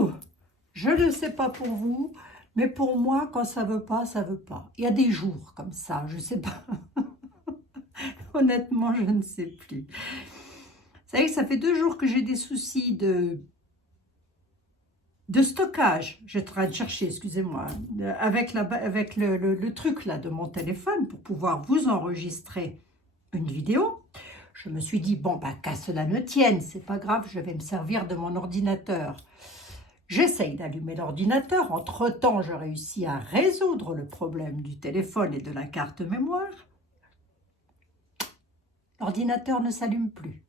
Ouh, je ne sais pas pour vous, mais pour moi, quand ça veut pas, ça veut pas. Il y a des jours comme ça, je sais pas. Honnêtement, je ne sais plus. Vous savez, ça fait 2 jours que j'ai des soucis de stockage. Je train de chercher, excusez-moi, avec le truc là de mon téléphone pour pouvoir vous enregistrer une vidéo. Je me suis dit, bon, bah, qu'à cela ne tienne, c'est pas grave, je vais me servir de mon ordinateur. J'essaye d'allumer l'ordinateur. Entre-temps, je réussis à résoudre le problème du téléphone et de la carte mémoire. L'ordinateur ne s'allume plus.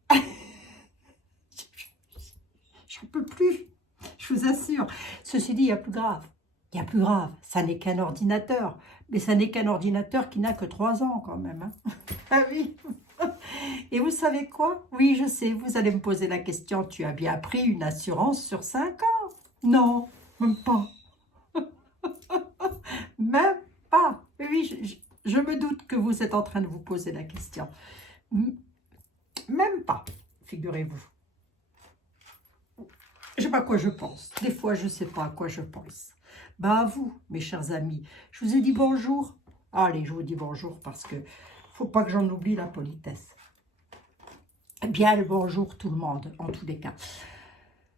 J'en peux plus, je vous assure. Ceci dit, il y a plus grave. Il y a plus grave. Ça n'est qu'un ordinateur. Mais ça n'est qu'un ordinateur qui n'a que 3 ans quand même. Hein. Ah oui. Et vous savez quoi? Oui, je sais, vous allez me poser la question, tu as bien pris une assurance sur 5 ans? Non, même pas. Même pas. Oui, je me doute que vous êtes en train de vous poser la question. Même pas, figurez-vous. Je sais pas à quoi je pense. Des fois, je ne sais pas à quoi je pense. Bah à vous, mes chers amis. Je vous ai dit bonjour. Allez, je vous dis bonjour parce que faut pas que j'en oublie la politesse. Bien le bonjour tout le monde, en tous les cas.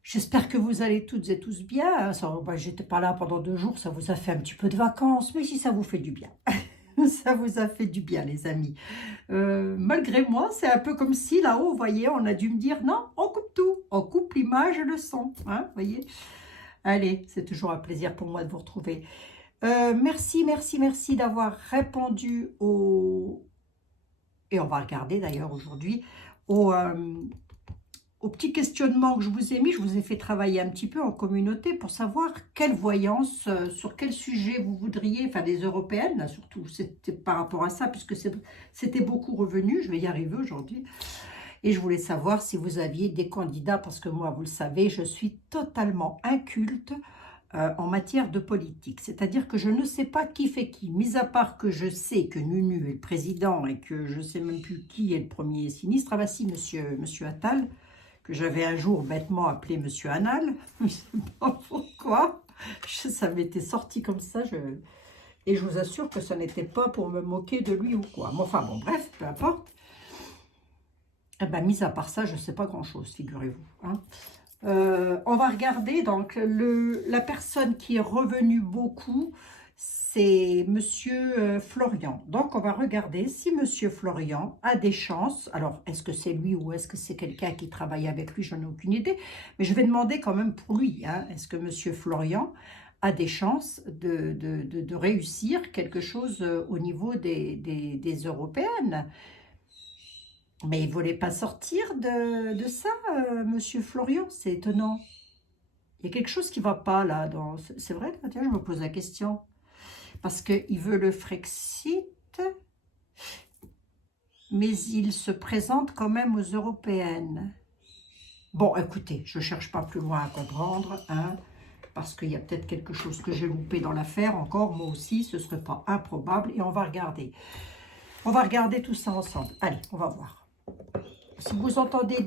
J'espère que vous allez toutes et tous bien. Bah, j'étais pas là pendant 2 jours, ça vous a fait un petit peu de vacances, mais si ça vous fait du bien. Ça vous a fait du bien, les amis. Malgré moi, c'est un peu comme si là-haut, vous voyez, on a dû me dire non, on coupe tout. On coupe l'image et le son. Hein, voyez. Allez, c'est toujours un plaisir pour moi de vous retrouver. Merci d'avoir répondu au... Et on va regarder d'ailleurs aujourd'hui au petit questionnement que je vous ai mis. Je vous ai fait travailler un petit peu en communauté pour savoir quelle voyance, sur quel sujet vous voudriez, enfin des européennes là, surtout, c'était par rapport à ça, puisque c'était beaucoup revenu, je vais y arriver aujourd'hui. Et je voulais savoir si vous aviez des candidats, parce que moi, vous le savez, je suis totalement inculte en matière de politique. C'est-à-dire que je ne sais pas qui fait qui, mis à part que je sais que Nunu est le président et que je ne sais même plus qui est le premier sinistre. Ah bah si, monsieur Attal, que j'avais un jour bêtement appelé monsieur Anal. Je ne sais pas pourquoi. Ça m'était sorti comme ça. Et je vous assure que ça n'était pas pour me moquer de lui ou quoi. Mais enfin bon, bref, peu importe. Eh ben, mis à part ça, je ne sais pas grand-chose, figurez-vous. Hein. On va regarder, donc, la personne qui est revenue beaucoup, c'est Monsieur Florian. Donc, on va regarder si Monsieur Florian a des chances. Alors, est-ce que c'est lui ou est-ce que c'est quelqu'un qui travaille avec lui? Je n'ai aucune idée. Mais je vais demander quand même pour lui. Hein, est-ce que Monsieur Florian a des chances de réussir quelque chose au niveau des européennes? Mais il ne voulait pas sortir de ça, Monsieur Florian, c'est étonnant. Il y a quelque chose qui ne va pas là. C'est vrai, tiens, je me pose la question. Parce qu'il veut le Frexit, mais il se présente quand même aux européennes. Bon, écoutez, je ne cherche pas plus loin à comprendre, hein, parce qu'il y a peut-être quelque chose que j'ai loupé dans l'affaire encore, moi aussi, ce ne serait pas improbable, et on va regarder. On va regarder tout ça ensemble. Allez, on va voir. Si vous entendez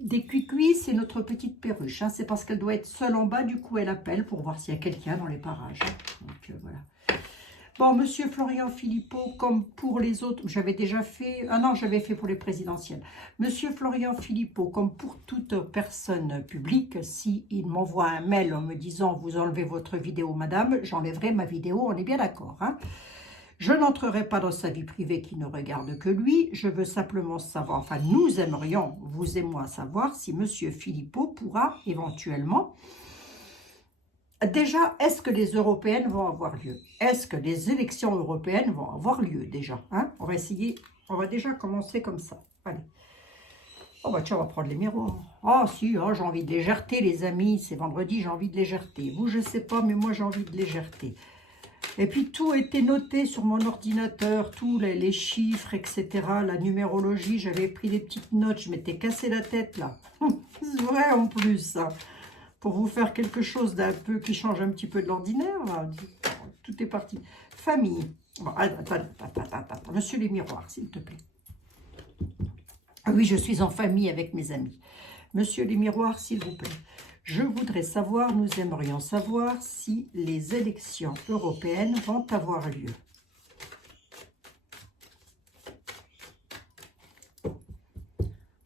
des cuicuis, c'est notre petite perruche. Hein. C'est parce qu'elle doit être seule en bas, du coup elle appelle pour voir s'il y a quelqu'un dans les parages. Donc voilà. Bon, Monsieur Florian Philippot, comme pour les autres, j'avais déjà fait... Ah non, j'avais fait pour les présidentielles. Monsieur Florian Philippot, comme pour toute personne publique, s'il m'envoie un mail en me disant « Vous enlevez votre vidéo, madame », j'enlèverai ma vidéo, on est bien d'accord, hein. Je n'entrerai pas dans sa vie privée qui ne regarde que lui. Je veux simplement savoir, enfin nous aimerions, vous et moi, savoir si Monsieur Philippot pourra éventuellement... Déjà, est-ce que les européennes vont avoir lieu? Est-ce que les élections européennes vont avoir lieu déjà, hein? On va essayer, on va déjà commencer comme ça. Allez. Oh bah tiens, on va prendre les miroirs. Ah si, oh, j'ai envie de légèreté les amis, c'est vendredi, j'ai envie de légèreté. Vous, je sais pas, mais moi j'ai envie de légèreté. Et puis tout était noté sur mon ordinateur, tous les chiffres, etc. La numérologie, j'avais pris des petites notes, je m'étais cassé la tête là. C'est vrai en plus ça. Pour vous faire quelque chose d'un peu qui change un petit peu de l'ordinaire. Tout est parti. Famille. Bon, attends, Monsieur les miroirs, s'il te plaît. Ah oui, je suis en famille avec mes amis. Monsieur les miroirs, s'il vous plaît. Je voudrais savoir, nous aimerions savoir si les élections européennes vont avoir lieu.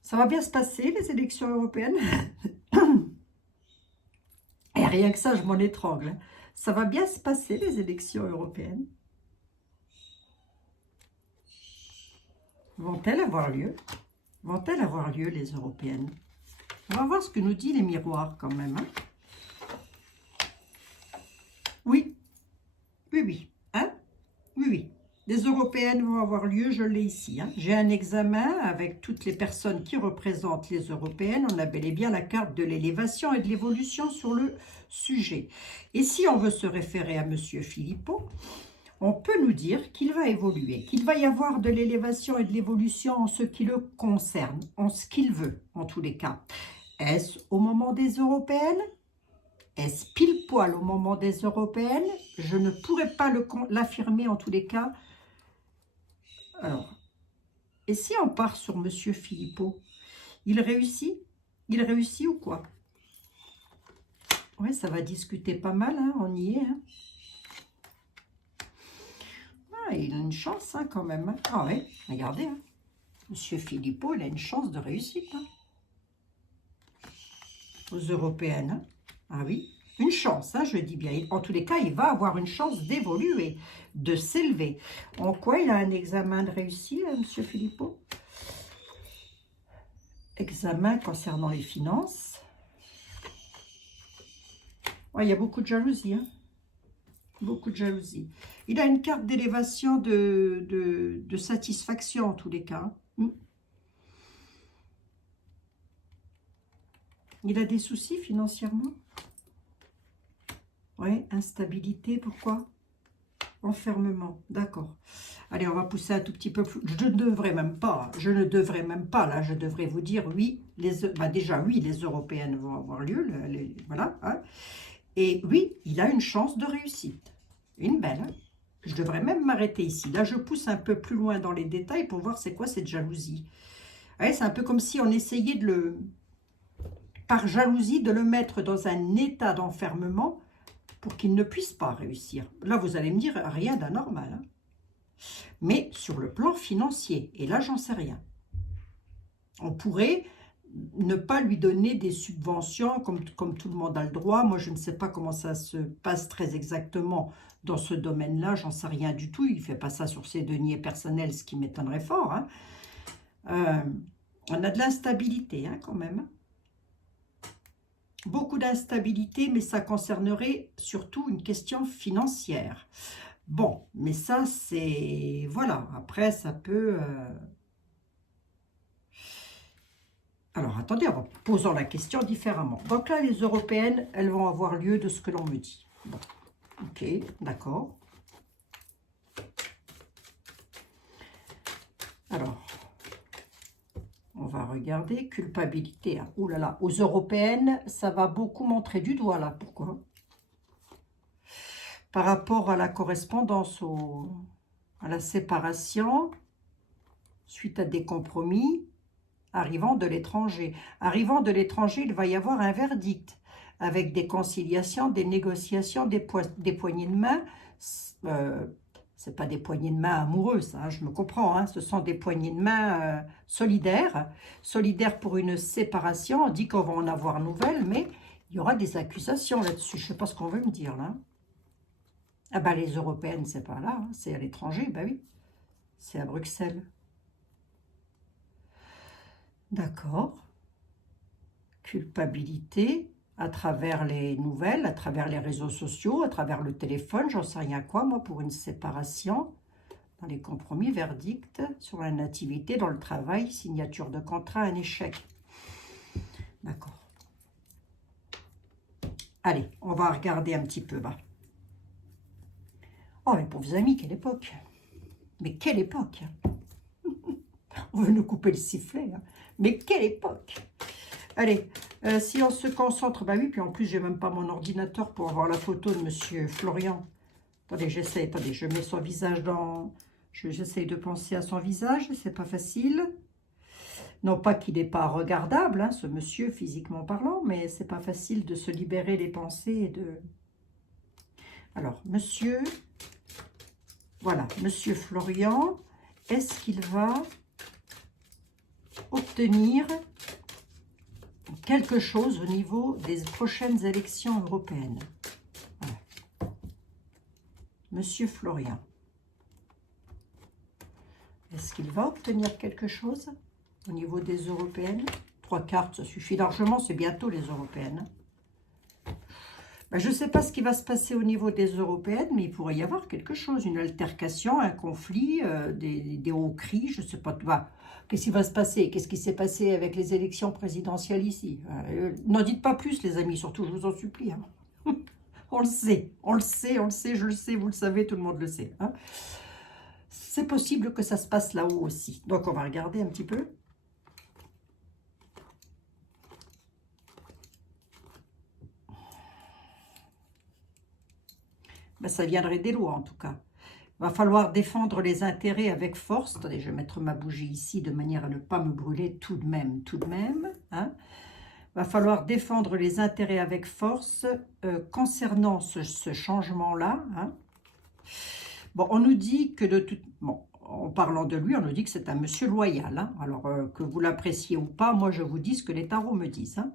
Ça va bien se passer, les élections européennes? Et rien que ça, je m'en étrangle. Ça va bien se passer, les élections européennes? Vont-elles avoir lieu? Vont-elles avoir lieu, les européennes? On va voir ce que nous dit les miroirs, quand même. Hein? Oui, oui, oui. Hein? Oui, oui. Les européennes vont avoir lieu, je l'ai ici. Hein. J'ai un examen avec toutes les personnes qui représentent les européennes. On a bel et bien la carte de l'élévation et de l'évolution sur le sujet. Et si on veut se référer à M. Philippot, on peut nous dire qu'il va évoluer, qu'il va y avoir de l'élévation et de l'évolution en ce qui le concerne, en ce qu'il veut, en tous les cas. Est-ce au moment des européennes? Est-ce pile poil au moment des européennes? Je ne pourrais pas l'affirmer en tous les cas. Alors, et si on part sur M. Philippot, il réussit? Il réussit ou quoi? Oui, ça va discuter pas mal, hein, on y est. Hein. Ah, il a une chance hein, quand même. Hein. Ah oui, regardez. Hein. M. Philippot, il a une chance de réussite. Hein. Aux européennes. Hein. Ah oui, une chance, hein, je dis bien. En tous les cas, il va avoir une chance d'évoluer, de s'élever. En quoi il a un examen de réussite, M. Philippot? Examen concernant les finances. Ouais, il y a beaucoup de jalousie. Hein. Beaucoup de jalousie. Il a une carte d'élévation de satisfaction, en tous les cas. Il a des soucis financièrement? Oui, instabilité, pourquoi? Enfermement, d'accord. Allez, on va pousser un tout petit peu plus. Je ne devrais même pas, là, je devrais vous dire oui, déjà oui, les européennes vont avoir lieu, voilà. Hein. Et oui, il a une chance de réussite, une belle. Hein. Je devrais même m'arrêter ici. Là, je pousse un peu plus loin dans les détails pour voir c'est quoi cette jalousie. Ouais, c'est un peu comme si on essayait par jalousie, de le mettre dans un état d'enfermement pour qu'il ne puisse pas réussir. Là, vous allez me dire, rien d'anormal. Hein. Mais sur le plan financier, et là, j'en sais rien. On pourrait ne pas lui donner des subventions comme tout le monde a le droit. Moi, je ne sais pas comment ça se passe très exactement dans ce domaine-là. J'en sais rien du tout. Il ne fait pas ça sur ses deniers personnels, ce qui m'étonnerait fort. Hein. On a de l'instabilité hein, quand même. Beaucoup d'instabilité, mais ça concernerait surtout une question financière. Bon, mais ça, c'est... Voilà, après, ça peut... Alors, attendez, posons la question différemment. Donc là, les européennes, elles vont avoir lieu de ce que l'on me dit. Bon, ok, d'accord. Alors... On va regarder, culpabilité. Hein. Ouh là là, aux européennes, ça va beaucoup montrer du doigt là. Pourquoi? Par rapport à la correspondance, à la séparation, suite à des compromis, arrivant de l'étranger. Arrivant de l'étranger, il va y avoir un verdict, avec des conciliations, des négociations, des poignées de main. C'est pas des poignées de main amoureuses, hein, je me comprends, hein, ce sont des poignées de main solidaires, solidaires pour une séparation. On dit qu'on va en avoir nouvelle, mais il y aura des accusations là-dessus. Je ne sais pas ce qu'on veut me dire là. Ah ben les européennes, c'est pas là, hein, c'est à l'étranger, ben oui, c'est à Bruxelles. D'accord. Culpabilité à travers les nouvelles, à travers les réseaux sociaux, à travers le téléphone, j'en sais rien quoi, moi, pour une séparation, dans les compromis, verdict, sur la nativité, dans le travail, signature de contrat, un échec. D'accord. Allez, on va regarder un petit peu bas. Oh, mes pauvres amis, quelle époque! Mais quelle époque! On veut nous couper le sifflet, hein. Mais quelle époque! Allez, si on se concentre, bah oui, puis en plus, j'ai même pas mon ordinateur pour avoir la photo de Monsieur Florian. Attendez, je mets son visage dans... J'essaye de penser à son visage, c'est pas facile. Non pas qu'il n'est pas regardable, hein, ce monsieur, physiquement parlant, mais c'est pas facile de se libérer les pensées et de... Alors, monsieur, voilà, monsieur Florian, est-ce qu'il va obtenir quelque chose au niveau des prochaines élections européennes? Voilà. Monsieur Florian. Est-ce qu'il va obtenir quelque chose au niveau des européennes? 3 cartes, ça suffit largement, c'est bientôt les européennes. Ben, je ne sais pas ce qui va se passer au niveau des européennes, mais il pourrait y avoir quelque chose, une altercation, un conflit, des hauts cris, je ne sais pas. Qu'est-ce qui va se passer? Qu'est-ce qui s'est passé avec les élections présidentielles ici? N'en dites pas plus, les amis, surtout, je vous en supplie. Hein. On le sait, on le sait, on le sait, je le sais, vous le savez, tout le monde le sait. Hein. C'est possible que ça se passe là-haut aussi. Donc, on va regarder un petit peu. Ben, ça viendrait des lois, en tout cas. Il va falloir défendre les intérêts avec force. Attendez, je vais mettre ma bougie ici de manière à ne pas me brûler tout de même. Hein. Il va falloir défendre les intérêts avec force concernant ce changement-là. Hein. Bon, on nous dit que de toute... Bon, en parlant de lui, on nous dit que c'est un monsieur loyal. Hein. Alors, que vous l'appréciez ou pas, moi, je vous dis ce que les tarots me disent. Hein.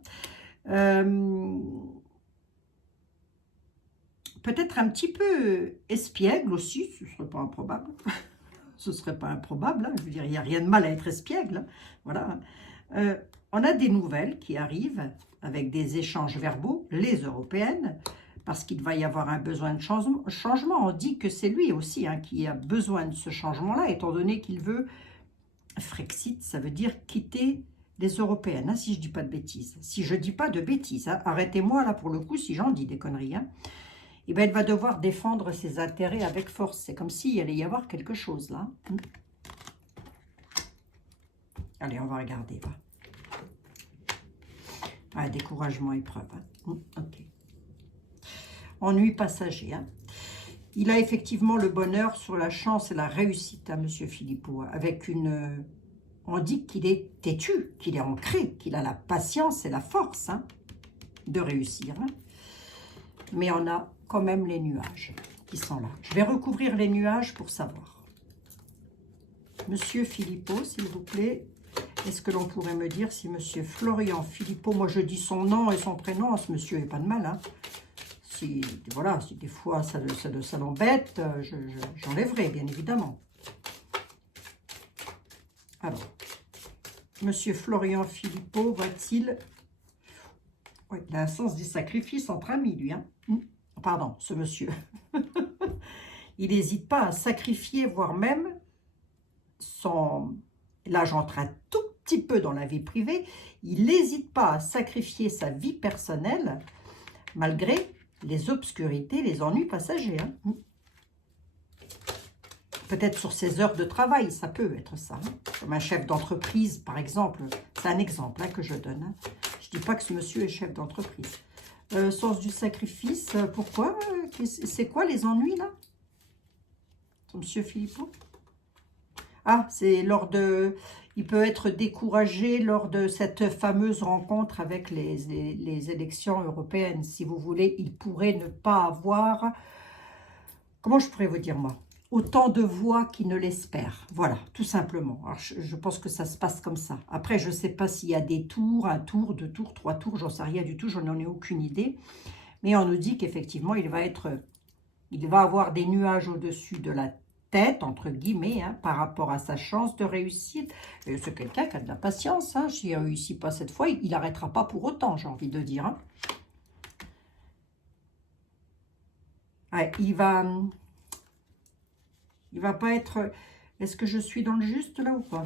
Peut-être un petit peu espiègle aussi, ce ne serait pas improbable. Ce ne serait pas improbable. Hein. Je veux dire, il n'y a rien de mal à être espiègle. Hein. Voilà. On a des nouvelles qui arrivent avec des échanges verbaux, les européennes, parce qu'il va y avoir un besoin de changement. On dit que c'est lui aussi hein, qui a besoin de ce changement-là, étant donné qu'il veut Frexit, ça veut dire quitter les européennes, hein, si je ne dis pas de bêtises. Si je ne dis pas de bêtises, hein, arrêtez-moi là pour le coup si j'en dis des conneries. Hein. Et bien, elle va devoir défendre ses intérêts avec force. C'est comme s'il allait y avoir quelque chose là. Allez, on va regarder. Va. Ah, découragement, épreuve. Hein. Ok. Ennui passager. Hein. Il a effectivement le bonheur sur la chance et la réussite à M. Philippot. Avec une... On dit qu'il est têtu, qu'il est ancré, qu'il a la patience et la force hein, de réussir. Hein. Mais on a quand même les nuages qui sont là. Je vais recouvrir les nuages pour savoir. Monsieur Philippot, s'il vous plaît, est-ce que l'on pourrait me dire si Monsieur Florian Philippot, moi je dis son nom et son prénom, ce monsieur n'est pas de mal, hein. Si, voilà, si des fois ça l'embête, j'enlèverai, bien évidemment. Alors, Monsieur Florian Philippot va-t-il... Oui, il a un sens du sacrifice entre amis, lui, hein. Pardon, ce monsieur. Il n'hésite pas à sacrifier, voire même son... Là, j'entre un tout petit peu dans la vie privée. Il n'hésite pas à sacrifier sa vie personnelle, malgré les obscurités, les ennuis passagers. Hein. Peut-être sur ses heures de travail, ça peut être ça. Hein. Comme un chef d'entreprise, par exemple. C'est un exemple hein, que je donne. Hein. Je ne dis pas que ce monsieur est chef d'entreprise. Sens du sacrifice, pourquoi? C'est quoi les ennuis là? Monsieur Philippot? Ah, c'est lors de... Il peut être découragé lors de cette fameuse rencontre avec les élections européennes. Si vous voulez, il pourrait ne pas avoir... Comment je pourrais vous dire moi? Autant de voix qu'il ne l'espère. Voilà, tout simplement. Alors, je pense que ça se passe comme ça. Après, je ne sais pas s'il y a des tours, un tour, 2 tours, 3 tours, j'en sais rien du tout, je n'en ai aucune idée. Mais on nous dit qu'effectivement, il va avoir des nuages au-dessus de la tête, entre guillemets, hein, par rapport à sa chance de réussite. C'est quelqu'un qui a de la patience. Hein. S'il ne réussit pas cette fois, il n'arrêtera pas pour autant, j'ai envie de dire. Hein. Ouais, il va pas être... Est-ce que je suis dans le juste là ou pas?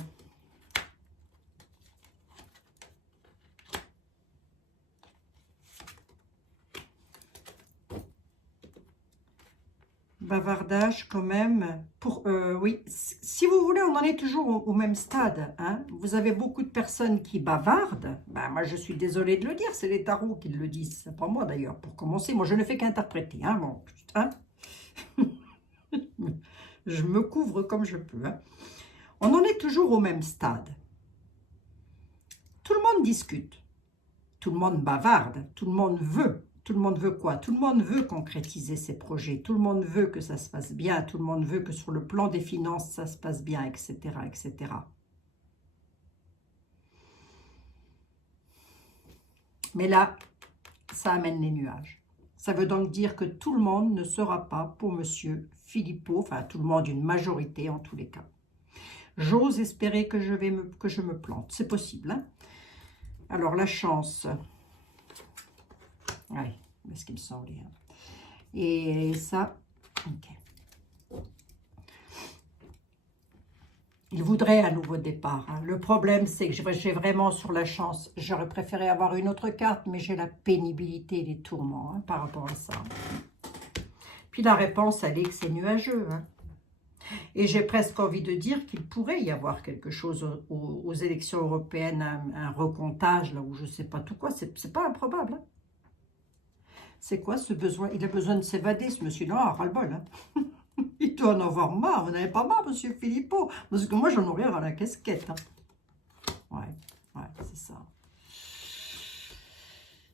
Bavardage quand même. Oui, si vous voulez, on en est toujours au même stade. Hein. Vous avez beaucoup de personnes qui bavardent. Ben, moi, je suis désolée de le dire. C'est les tarots qui le disent. C'est pas moi d'ailleurs, pour commencer. Moi, je ne fais qu'interpréter. Hein, bon, hein. Je me couvre comme je peux. Hein. On en est toujours au même stade. Tout le monde discute. Tout le monde bavarde. Tout le monde veut. Tout le monde veut quoi? Tout le monde veut concrétiser ses projets. Tout le monde veut que ça se passe bien. Tout le monde veut que sur le plan des finances, ça se passe bien, etc., etc. Mais là, ça amène les nuages. Ça veut donc dire que tout le monde ne sera pas pour Monsieur Philippot, enfin tout le monde, une majorité en tous les cas. J'ose espérer que je me plante. C'est possible. Hein? Alors la chance. Oui, c'est ce qu'il me semblait. Hein. Et ça, ok. Il voudrait un nouveau départ. Hein. Le problème, c'est que j'ai vraiment sur la chance. J'aurais préféré avoir une autre carte, mais j'ai la pénibilité et les tourments hein, par rapport à ça. Puis la réponse, elle est que c'est nuageux. Hein. Et j'ai presque envie de dire qu'il pourrait y avoir quelque chose aux élections européennes, un recomptage, là où je ne sais pas tout quoi. C'est pas improbable. Hein. C'est quoi ce besoin? Il a besoin de s'évader, ce monsieur-là, ras-le-bol. Hein. Il doit en avoir marre. Vous n'avez pas marre, monsieur Philippot? Parce que moi, j'en aurais à la casquette. Hein. Ouais, c'est ça.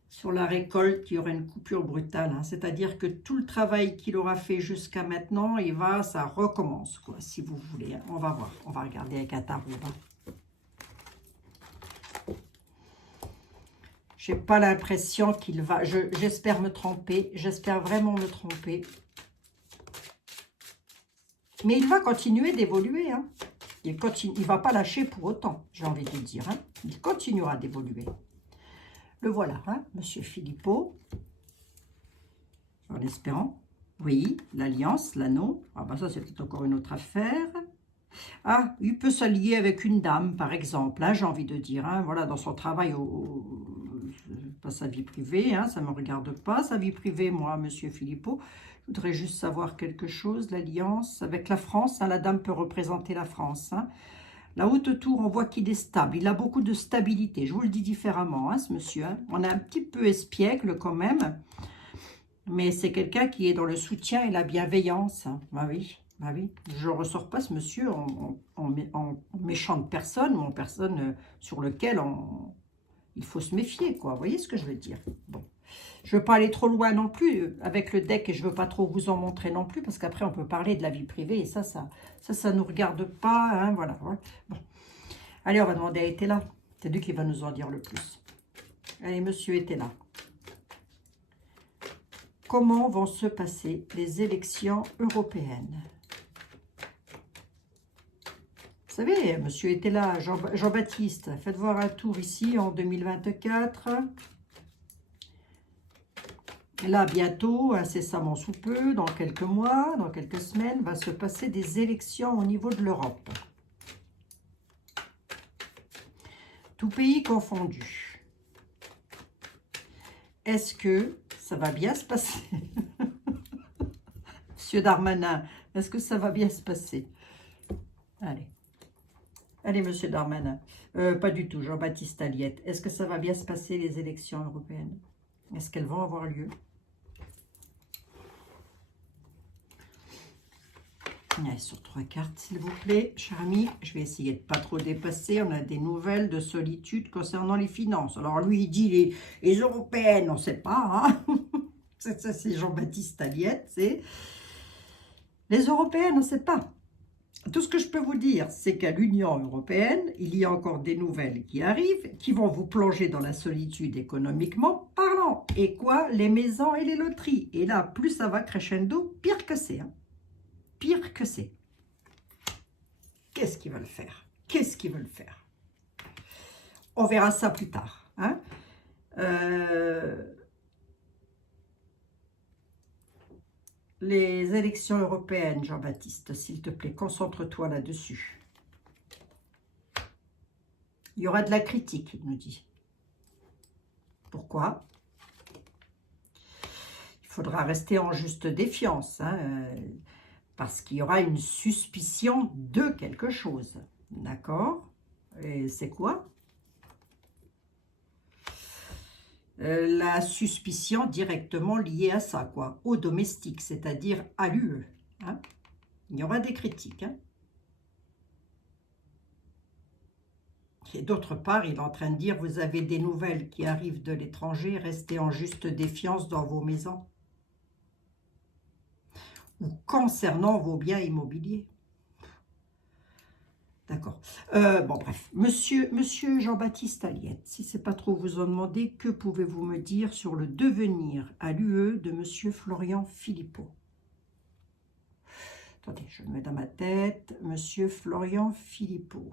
Sur la récolte, il y aura une coupure brutale. Hein. C'est-à-dire que tout le travail qu'il aura fait jusqu'à maintenant, ça recommence, quoi, si vous voulez. Hein. On va voir. On va regarder avec un tarot. Hein. J'ai pas l'impression qu'il va... J'espère me tromper. J'espère vraiment me tromper. Mais il va continuer d'évoluer. Hein. Il ne va pas lâcher pour autant, j'ai envie de dire. Hein. Il continuera d'évoluer. Le voilà, hein, monsieur Philippot. En espérant. Oui, l'alliance, l'anneau. Ah ben ça, c'est peut-être encore une autre affaire. Ah, il peut s'allier avec une dame, par exemple, hein, j'ai envie de dire. Hein, voilà, dans son travail, pas sa vie privée, hein, ça ne me regarde pas. Sa vie privée, moi, monsieur Philippot, je voudrais juste savoir quelque chose. L'alliance avec la France, hein, la dame peut représenter la France. Hein. La haute tour, on voit qu'il est stable. Il a beaucoup de stabilité. Je vous le dis différemment, hein, ce monsieur. Hein. On est un petit peu espiègle quand même. Mais c'est quelqu'un qui est dans le soutien et la bienveillance. Hein. Bah oui. Je ne ressors pas ce monsieur en méchante personne ou en personne sur lequel il faut se méfier, quoi. Vous voyez ce que je veux dire? Bon. Je ne veux pas aller trop loin non plus avec le deck et je ne veux pas trop vous en montrer non plus parce qu'après on peut parler de la vie privée et ça ne nous regarde pas. Hein, voilà. Ouais. Bon. Allez, on va demander à Etela. C'est lui qui va nous en dire le plus. Allez, monsieur Etela. Comment vont se passer les élections européennes? Vous savez, monsieur Etela, Jean-Baptiste, faites voir un tour ici en 2024. Là, bientôt, incessamment sous peu, dans quelques mois, dans quelques semaines, va se passer des élections au niveau de l'Europe. Tout pays confondu. Est-ce que ça va bien se passer? Monsieur Darmanin, est-ce que ça va bien se passer? Allez. Allez, monsieur Darmanin. Pas du tout, Jean-Baptiste Aliette. Est-ce que ça va bien se passer, les élections européennes? Est-ce qu'elles vont avoir lieu? Allez, sur 3 cartes, s'il vous plaît, cher ami. Je vais essayer de ne pas trop dépasser. On a des nouvelles de solitude concernant les finances. Alors, lui, il dit les européennes, on ne sait pas. Hein. Ça, c'est Jean-Baptiste Aliette. C'est les européennes, on ne sait pas. Tout ce que je peux vous dire, c'est qu'à l'Union européenne, il y a encore des nouvelles qui arrivent, qui vont vous plonger dans la solitude économiquement parlant. Et quoi? Les maisons et les loteries. Et là, plus ça va crescendo, pire que c'est. Hein. Pire que c'est. Qu'est-ce qu'ils veulent faire? Qu'est-ce qu'ils veulent faire? On verra ça plus tard. Hein. Les élections européennes, Jean-Baptiste, s'il te plaît, concentre-toi là-dessus. Il y aura de la critique, il nous dit. Pourquoi? Il faudra rester en juste défiance, hein, parce qu'il y aura une suspicion de quelque chose. D'accord? Et c'est quoi? La suspicion directement liée à ça, quoi, au domestique, c'est-à-dire à l'UE. Hein. Il y aura des critiques. Hein. Et d'autre part, il est en train de dire, vous avez des nouvelles qui arrivent de l'étranger, restez en juste défiance dans vos maisons. Ou concernant vos biens immobiliers. D'accord. Bon, bref. Monsieur Jean-Baptiste Aliette, si ce n'est pas trop vous en demander, que pouvez-vous me dire sur le devenir à l'UE de monsieur Florian Philippot? Attendez, je le mets dans ma tête. Monsieur Florian Philippot.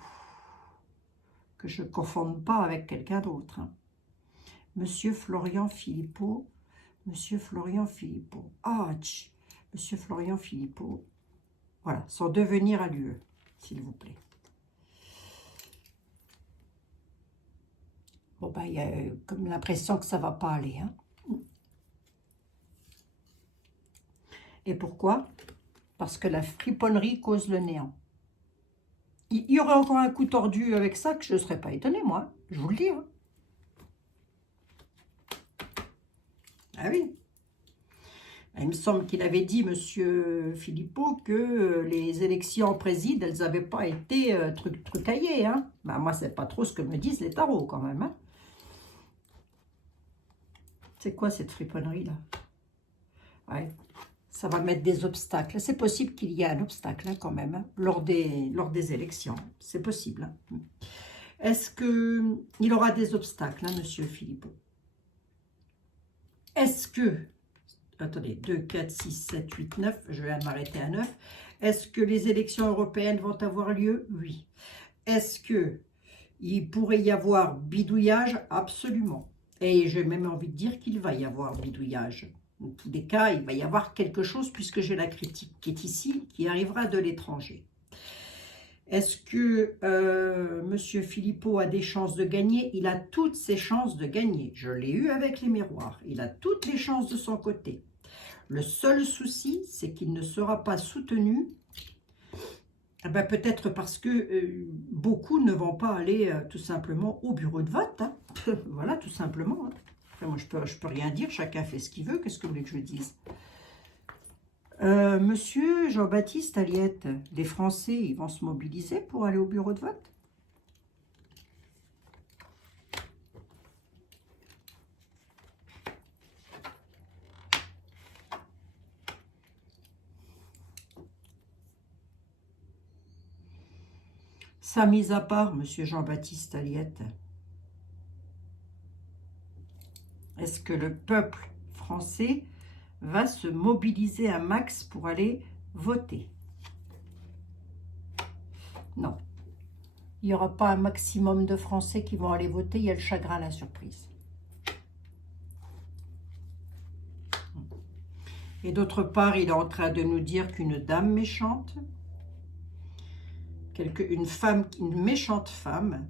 Que je ne confonde pas avec quelqu'un d'autre. Hein. Monsieur Florian Philippot. Monsieur Florian Philippot. Ah, monsieur Florian Philippot. Voilà, son devenir à l'UE, s'il vous plaît. Bon, ben, il y a comme l'impression que ça ne va pas aller. Hein. Et pourquoi? Parce que la friponnerie cause le néant. Il y aurait encore un coup tordu avec ça que je ne serais pas étonnée, moi. Je vous le dis. Hein. Ah oui. Il me semble qu'il avait dit, monsieur Philippot, que les élections président, elles n'avaient pas été trucaillées. Hein. Ben, moi, c'est pas trop ce que me disent les tarots, quand même. Hein. C'est quoi cette friponnerie-là? Ouais. Ça va mettre des obstacles. C'est possible qu'il y ait un obstacle, hein, quand même, hein, lors des élections. C'est possible. Hein. Est-ce qu'il aura des obstacles, hein, monsieur Philippot? Est-ce que... Attendez, 2, 4, 6, 7, 8, 9. Je vais m'arrêter à 9. Est-ce que les élections européennes vont avoir lieu? Oui. Est-ce qu'il pourrait y avoir bidouillage? Absolument. Et j'ai même envie de dire qu'il va y avoir bidouillage. Dans tous les cas, il va y avoir quelque chose, puisque j'ai la critique qui est ici, qui arrivera de l'étranger. Est-ce que monsieur Philippot a des chances de gagner? Il a toutes ses chances de gagner. Je l'ai eu avec les miroirs. Il a toutes les chances de son côté. Le seul souci, c'est qu'il ne sera pas soutenu. Ben, peut-être parce que beaucoup ne vont pas aller tout simplement au bureau de vote. Hein. Voilà, tout simplement. Hein. Après, moi, je peux rien dire. Chacun fait ce qu'il veut. Qu'est-ce que vous voulez que je dise? Monsieur Jean-Baptiste Aliette, les Français, ils vont se mobiliser pour aller au bureau de vote? Ça, mis à part, monsieur Jean-Baptiste Aliette, est-ce que le peuple français va se mobiliser un max pour aller voter? Non. Il n'y aura pas un maximum de Français qui vont aller voter. Il y a le chagrin, la surprise. Et d'autre part, il est en train de nous dire qu'une dame méchante, une méchante femme,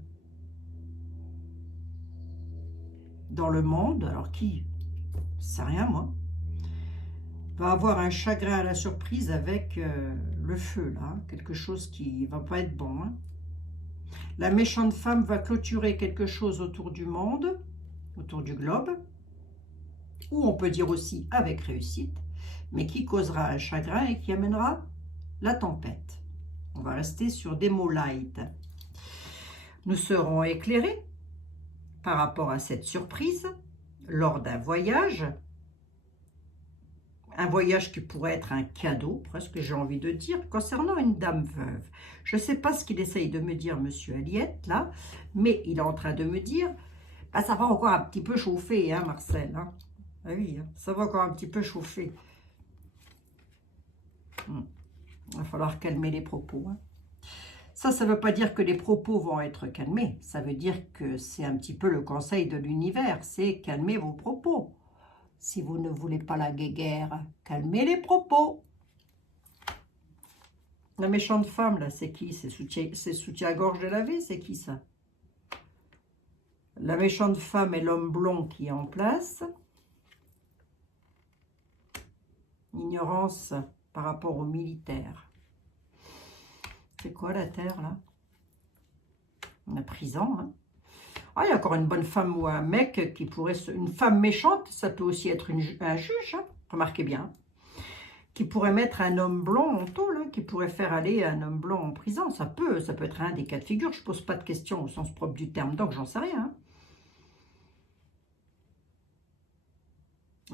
dans le monde, alors qui, c'est rien moi, va avoir un chagrin à la surprise avec le feu, là, hein, quelque chose qui va pas être bon. Hein. La méchante femme va clôturer quelque chose autour du monde, autour du globe, ou on peut dire aussi avec réussite, mais qui causera un chagrin et qui amènera la tempête. On va rester sur des mots light. Nous serons éclairés par rapport à cette surprise lors d'un voyage qui pourrait être un cadeau, presque j'ai envie de dire, concernant une dame veuve. Je ne sais pas ce qu'il essaye de me dire, monsieur Aliette, là, mais il est en train de me dire, bah, ça va encore un petit peu chauffer, hein, Marcel. Hein. Ah oui, hein, ça va encore un petit peu chauffer. Il va falloir calmer les propos. Hein. Ça ne veut pas dire que les propos vont être calmés. Ça veut dire que c'est un petit peu le conseil de l'univers. C'est calmer vos propos. Si vous ne voulez pas la guéguerre, calmez les propos. La méchante femme, là, c'est qui? C'est soutien-gorge de la vie, c'est qui ça? La méchante femme est l'homme blond qui est en place. Ignorance par rapport aux militaires. C'est quoi la terre, là? La prison, hein? Ah, il y a encore une bonne femme ou un mec qui pourrait... Une femme méchante, ça peut aussi être un juge, hein? Remarquez bien. qui pourrait mettre un homme blanc en tôle, hein, qui pourrait faire aller un homme blanc en prison. Ça peut être un des cas de figure. Je ne pose pas de questions au sens propre du terme, donc j'en sais rien. Hein.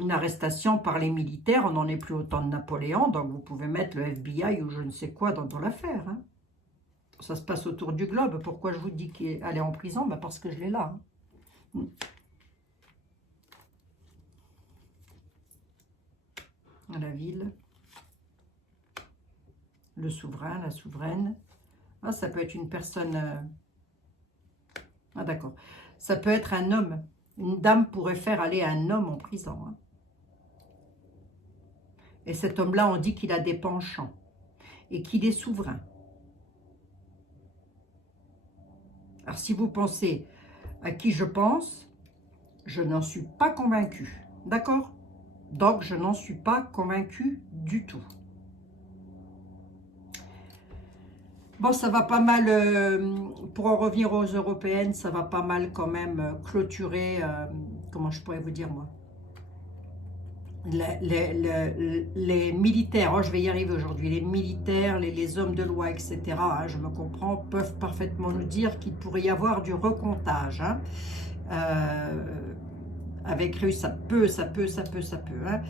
Une arrestation par les militaires, on n'en est plus au temps de Napoléon, donc vous pouvez mettre le FBI ou je ne sais quoi dans l'affaire. Hein. Ça se passe autour du globe. Pourquoi je vous dis qu'il est allé en prison? Ben parce que je l'ai là. Hein. La ville, le souverain, la souveraine. Ah, ça peut être une personne... Ah, d'accord. Ça peut être un homme. Une dame pourrait faire aller un homme en prison. Hein. Et cet homme-là, on dit qu'il a des penchants et qu'il est souverain. Alors, si vous pensez à qui je pense, je n'en suis pas convaincue. D'accord? Donc, je n'en suis pas convaincue du tout. Bon, ça va pas mal, pour en revenir aux européennes, ça va pas mal quand même clôturer, comment je pourrais vous dire moi, les militaires, oh, je vais y arriver aujourd'hui, les militaires, les hommes de loi, etc., hein, je me comprends, peuvent parfaitement nous dire qu'il pourrait y avoir du recomptage. Hein. Avec Russe, ça peut. Hein.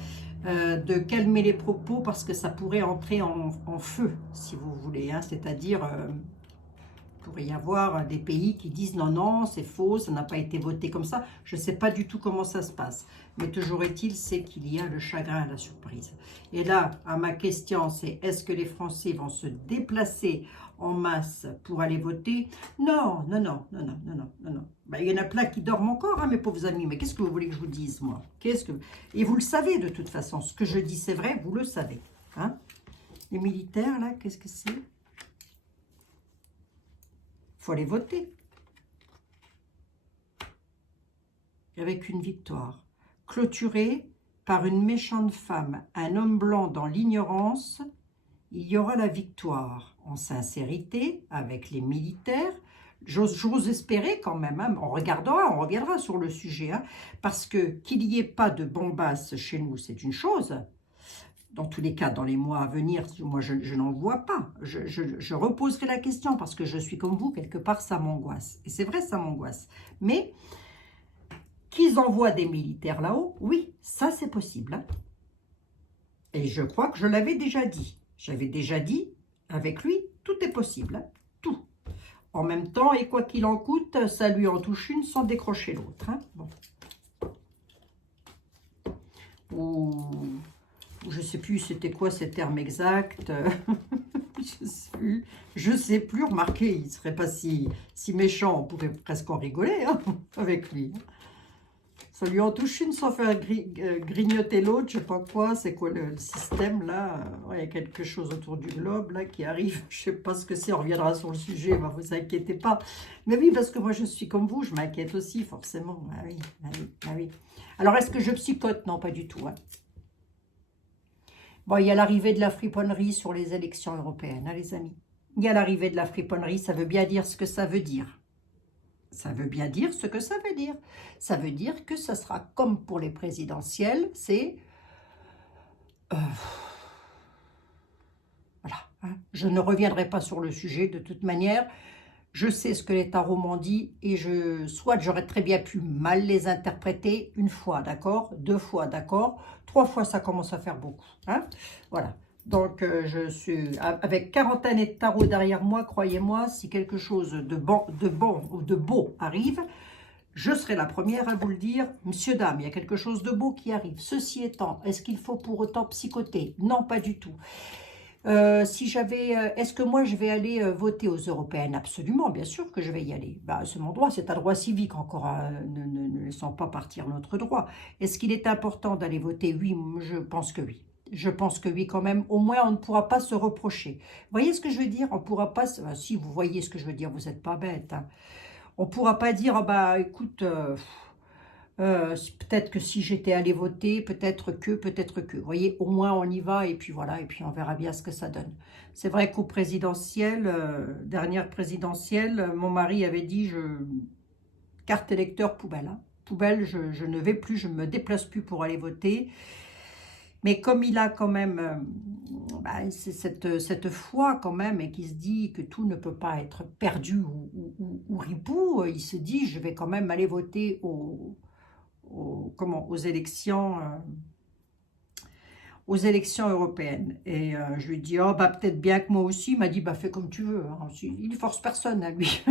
De calmer les propos parce que ça pourrait entrer en feu, si vous voulez. Hein. C'est-à-dire, il pourrait y avoir des pays qui disent non, non, c'est faux, ça n'a pas été voté comme ça. Je ne sais pas du tout comment ça se passe. Mais toujours est-il, c'est qu'il y a le chagrin à la surprise. Et là, à ma question, c'est est-ce que les Français vont se déplacer en masse pour aller voter? Non. Ben, il y en a plein qui dorment encore, hein, mes pauvres amis. Mais qu'est-ce que vous voulez que je vous dise, moi? Et vous le savez de toute façon. Ce que je dis, c'est vrai, vous le savez. Hein. Les militaires, là, qu'est-ce que c'est? Il faut aller voter. Avec une victoire. Clôturée par une méchante femme, un homme blanc dans l'ignorance, il y aura la victoire en sincérité avec les militaires. J'ose espérer quand même, hein, on reviendra sur le sujet, hein, parce que qu'il n'y ait pas de bombasse chez nous, c'est une chose. Dans tous les cas, dans les mois à venir, moi je n'en vois pas. Je reposerai la question parce que je suis comme vous, quelque part ça m'angoisse. Et c'est vrai, ça m'angoisse. Mais qu'ils envoient des militaires là-haut, oui, ça c'est possible. Hein. Et je crois que je l'avais déjà dit. J'avais déjà dit, avec lui, tout est possible. Hein. Tout. En même temps, et quoi qu'il en coûte, ça lui en touche une sans décrocher l'autre. Hein. Bon. Ou je ne sais plus c'était quoi ces termes exacts. Je sais plus, remarquez, il ne serait pas si méchant, on pourrait presque en rigoler hein, avec lui. Ça lui en touche une sans faire grignoter l'autre, je ne sais pas quoi, c'est quoi le système là, il y a quelque chose autour du globe là qui arrive, je ne sais pas ce que c'est, on reviendra sur le sujet, bah, vous inquiétez pas. Mais oui, parce que moi je suis comme vous, je m'inquiète aussi forcément, oui. Alors est-ce que je psychote? Non, pas du tout. Hein. Bon, il y a l'arrivée de la friponnerie sur les élections européennes, hein, les amis. Il y a l'arrivée de la friponnerie, ça veut bien dire ce que ça veut dire. Ça veut bien dire ce que ça veut dire. Ça veut dire que ça sera comme pour les présidentielles, c'est... voilà. Hein. Je ne reviendrai pas sur le sujet de toute manière. Je sais ce que les tarots m'ont dit et soit j'aurais très bien pu mal les interpréter une fois, d'accord, 2 fois, d'accord, 3 fois, ça commence à faire beaucoup. Hein. Voilà. Donc, je suis avec 40 années de tarot derrière moi, croyez-moi, si quelque chose de bon ou de beau arrive, je serai la première à vous le dire. Monsieur, dame, il y a quelque chose de beau qui arrive. Ceci étant, est-ce qu'il faut pour autant psychoter? Non, pas du tout. Est-ce que moi je vais aller voter aux européennes? Absolument, bien sûr que je vais y aller. Bah, c'est mon droit, c'est un droit civique encore, hein. Ne laissons pas partir notre droit. Est-ce qu'il est important d'aller voter? Oui, je pense que oui. Je pense que oui quand même, au moins on ne pourra pas se reprocher. Vous voyez ce que je veux dire? On ne pourra pas, si vous voyez ce que je veux dire, vous n'êtes pas bête. Hein. On ne pourra pas dire, ah bah écoute, peut-être que si j'étais allé voter, peut-être que. Vous voyez, au moins on y va et puis voilà, et puis on verra bien ce que ça donne. C'est vrai qu'au présidentiel, dernière présidentielle, mon mari avait dit, carte électeur poubelle. Hein. Poubelle, je ne vais plus, je ne me déplace plus pour aller voter. Mais comme il a quand même c'est cette foi quand même, et qui se dit que tout ne peut pas être perdu ou ripou, il se dit, je vais quand même aller voter aux élections européennes. Et je lui dis, oh, bah, peut-être bien que moi aussi. Il m'a dit, bah, fais comme tu veux, hein. Il ne force personne, à lui.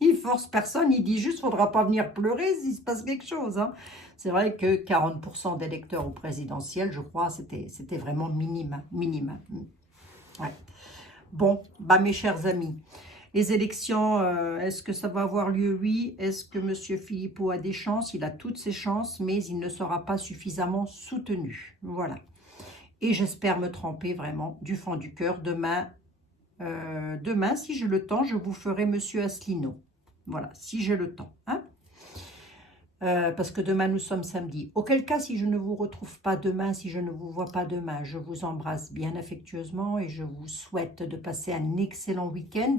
Il force personne, il dit juste, faudra pas venir pleurer s'il se passe quelque chose, hein. C'est vrai que 40% d'électeurs au présidentiel, je crois, c'était vraiment minime, minime. Ouais. Bon, bah, mes chers amis, les élections, est-ce que ça va avoir lieu? Oui. Est-ce que M. Philippot a des chances? Il a toutes ses chances, mais il ne sera pas suffisamment soutenu. Voilà. Et j'espère me tromper vraiment du fond du cœur. Demain, si j'ai le temps, je vous ferai Monsieur Asselineau. Voilà, si j'ai le temps. Hein, parce que demain, nous sommes samedi. Auquel cas, si je ne vous retrouve pas demain, si je ne vous vois pas demain, je vous embrasse bien affectueusement et je vous souhaite de passer un excellent week-end.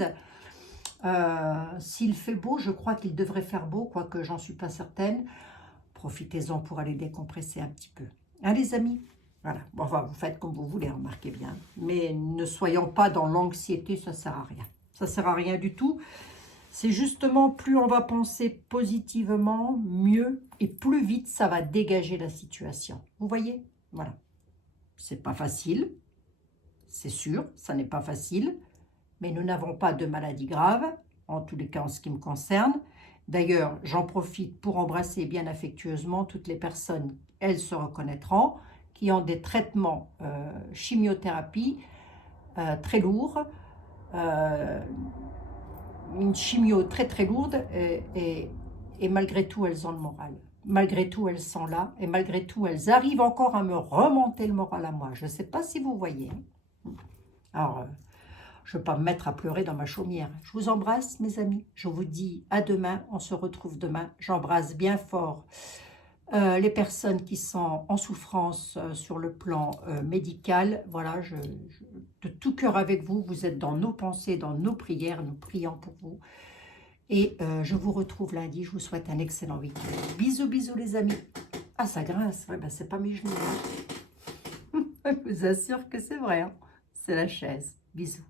S'il fait beau, je crois qu'il devrait faire beau, quoique j'en suis pas certaine. Profitez-en pour aller décompresser un petit peu. Hein, les amis? Voilà, bon, enfin, vous faites comme vous voulez, remarquez bien. Mais ne soyons pas dans l'anxiété, ça ne sert à rien. Ça ne sert à rien du tout. C'est justement, plus on va penser positivement, mieux et plus vite ça va dégager la situation. Vous voyez? Voilà. C'est pas facile, c'est sûr, ça n'est pas facile. Mais nous n'avons pas de maladie grave, en tous les cas en ce qui me concerne. D'ailleurs, j'en profite pour embrasser bien affectueusement toutes les personnes, elles se reconnaîtront, qui ont des traitements chimiothérapie très lourds, une chimio très très lourde, et malgré tout, elles ont le moral. Malgré tout, elles sont là, et malgré tout, elles arrivent encore à me remonter le moral à moi. Je ne sais pas si vous voyez. Alors, je ne vais pas me mettre à pleurer dans ma chaumière. Je vous embrasse, mes amis. Je vous dis à demain. On se retrouve demain. J'embrasse bien fort les personnes qui sont en souffrance sur le plan médical. Voilà, de tout cœur avec vous. Vous êtes dans nos pensées, dans nos prières. Nous prions pour vous. Et je vous retrouve lundi. Je vous souhaite un excellent week-end. Bisous, bisous, les amis. Ah, ça grince. Ouais, ben, c'est pas mes genoux. Je vous assure que c'est vrai. Hein. C'est la chaise. Bisous.